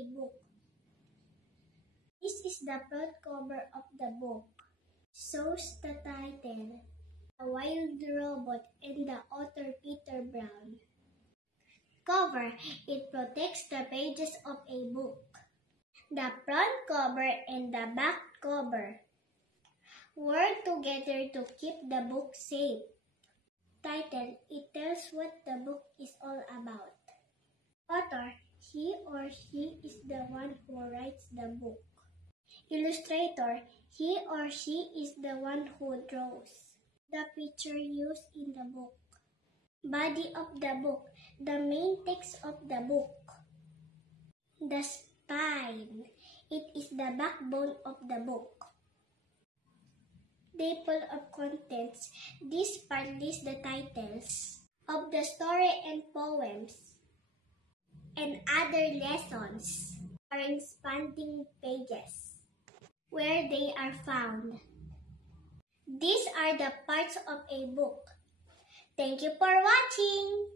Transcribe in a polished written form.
a book. This is the front cover of the book. Shows the title, A Wild Robot, and the author Peter Brown. Cover, it protects the pages of a book. The front cover and the back cover work together to keep the book safe. Title, it tells what the book is all about. Author, he or she is the one who writes the book. Illustrator, he or she is the one who draws the picture used in the book. Body of the book, the main text of the book. The spine, it is the backbone of the book. Table of contents, this part lists the titles of the story and poems and other lessons or expanding pages where they are found. These are the parts of a book. Thank you for watching!